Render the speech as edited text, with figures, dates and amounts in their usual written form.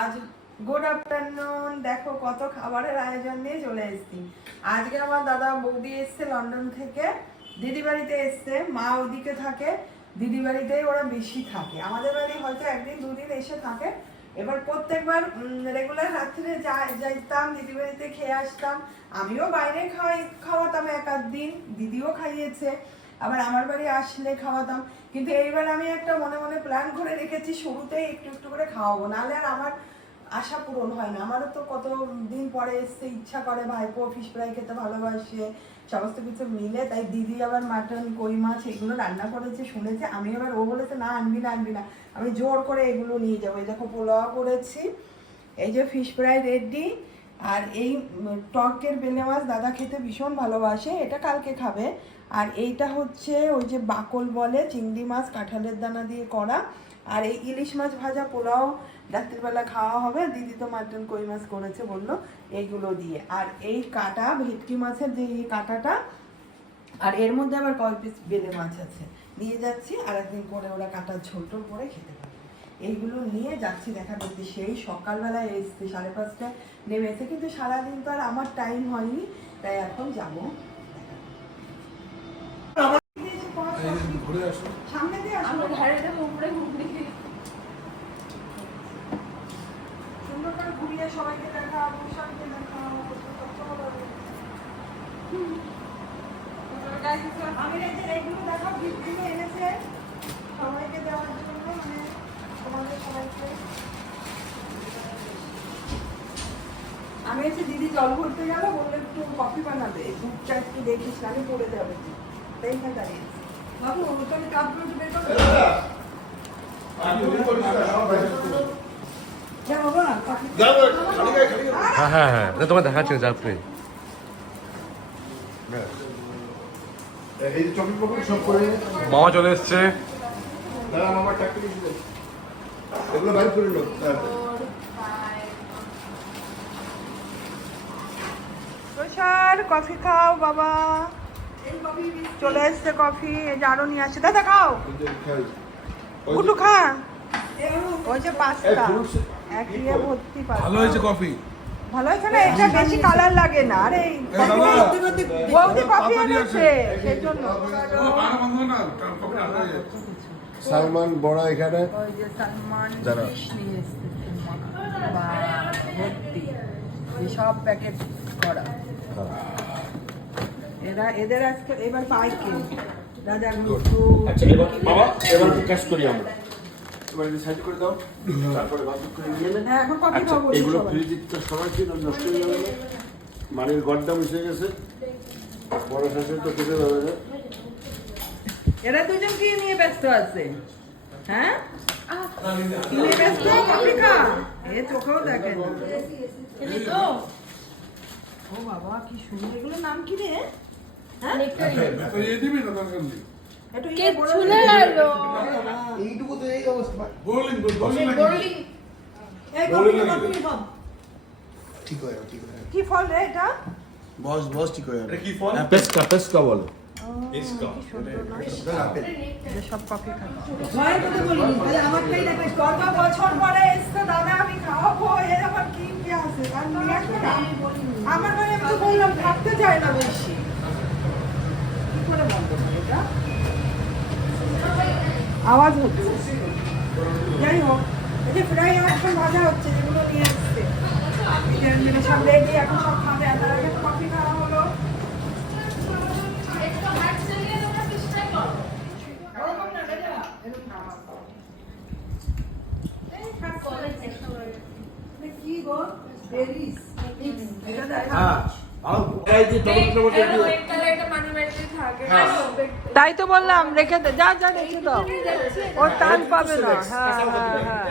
আজ good afternoon. দেখো কত খাবারের আয়োজন নিয়ে চলে এসেছি। আজকে আমার দাদা বৌদি এসছে লন্ডন থেকে, দিদি বাড়িতে এসছে। মা ওদিকে থাকে, দিদি বাড়িতেই ওরা বেশি থাকে। আমাদের বাড়ি হয়তো একদিন দুদিন এসে থাকে। এবার প্রত্যেকবার রেগুলার রাত্রে যাইতাম দিদি বাড়িতে, খেয়ে আসতাম। আমিও বাইরে খাওয়াতাম এক আধ দিন, দিদিও খাইয়েছে। আবার আমার বাড়ি আসলে খাওয়াতাম। কিন্তু এইবার আমি একটা মনে মনে প্ল্যান করে রেখেছি, শুরুতেই একটু একটু করে খাওয়াবো, নাহলে আর আমার আশা পূরণ হয় না। আমারও তো কত দিন পরে এসছে, ইচ্ছা করে, ভাইপো ফিশ ফ্রাই খেতে ভালোবাসে, সমস্ত কিছু মিলে। তাই দিদি আবার মাটন, কই মাছ এগুলো রান্না করেছে শুনেছে। আমি আবার, ও বলেছে না আনবি না, আমি জোর করে এগুলো নিয়ে যাবো। এই দেখো পোলাও করেছি, এই যে ফিশ ফ্রাই রেডি, আর এই টকের বেলে মাছ দাদা খেতে ভীষণ ভালোবাসে, এটা কালকে খাবে। আর এইটা হচ্ছে ওই যে বাকল বলে, চিংড়ি মাছ কাঁঠালের দানা দিয়ে করা। আর এই ইলিশ মাছ ভাজা পোলাও রাত্রিবেলা খাওয়া হবে। দিদি তো মাটন কই মাছ করেছে বললো, এইগুলো দিয়ে। আর এই কাটা ভেটকি মাছের যে এই কাটাটা, আর এর মধ্যে আবার কয় পিস বেলে মাছ আছে, নিয়ে যাচ্ছি। আর একদিন করে ওরা কাটার ঝোল টোল করে খেতে পারবে। এইগুলো নিয়ে যাচ্ছি দেখা দেখতে। সেই সকালবেলায় এসছে, 5:30টায় নেমেছে, কিন্তু সারাদিন তো আর আমার টাইম হয়নি, তাই এখন যাবো। সামনে দিয়ে আসবো, সুন্দর করে ঘুরিয়ে সবাইকে দেখা, বসাকে দেখা। আমি এইগুলো দেখাও, গিফটগুলো এনেছে সবাইকে দেওয়ার জন্য, মানে তোমাদের সবাইকে। আমি এসে দিদি জল ভরতে গেল, বললো একটু কফি বানাবে, দুধটা একটু দেখিস, আমি পড়ে যাবে। তাই না দাঁড়িয়েছি বাবু, ওখানে কাপড় বের করে হ্যাঁ তোমার দেখাচ্ছি যাত্রী মামা চলে এসছে। কফি খাও বাবা, চলে এসছে কফি। আরো নিয়ে আসছে, দাদা খাও, গুটু খা। ওই যে পাস্তা এক ইয়ে ভর্তি পাস্তা। ভালো হয়েছে কফি, ভালো হয়েছে না? এটা বেশি কালার লাগে না। আরে বৌদি কফি এনেছে সেজন্য। সালমান বড়া এখানে, ওই যে সালমান যারা ফিশ নিয়ে এসছে, ভর্তি সব প্যাকেট করা। এদের আজকে এবার পাইকে দাদা একটু। আচ্ছা এবার বাবা, এবার কাজ করি আমরা। এবার এটা সাইড করে দাও, তারপরে বাকি করে নিয়ে নেন। হ্যাঁ, এখন কফি খাবো। এগুলো ফ্রিজে সরাই ছিল, নষ্ট হয়ে যাবে না। মানের গড়টা মিশে গেছে, বড় শাশুড়ি তো খেতে যাবে না। এরা দুজন কি নিয়ে ব্যস্ত আছে? হ্যাঁ, নিয়ে ব্যস্ত। কফি খা, এ চোখেও দেখেন। ও বাবা কি সুন্দর, এগুলো নাম কি রে? হ্যাঁ, একটু ইয়ে বলে দে। এইটুকু তো এই অবস্থা। এই কফি সব ঠিক হয়ে যাবে, ঠিক হয়ে যাবে। কি ফল রে এটা? বস ঠিক হয়ে যাবে। এটা কি ফল? পেস্কা বলে। সব কফি খাচ্ছি। কত বছর পরে এসছে দাদা, আমি খাওয়াবো, এর আবার কি আছে? আমার মানে আমি তো বললাম থাকতে চায় না বেশি, কি করে বলবো এটা? আওয়াজ হচ্ছে। যাই হোক, এই যে ফ্রাই এখন ভাজা হচ্ছে, যেগুলো নিয়ে আসছে সব রেডি, এখন সব খাবে। আর তার আগে কফি খাওয়া হলো। কি গো, পেরিস এটা দেখা। তাই তো বললাম রেখে দে, যা রেখে দাও, ওর টান পাবে না। হ্যাঁ হ্যাঁ হ্যাঁ,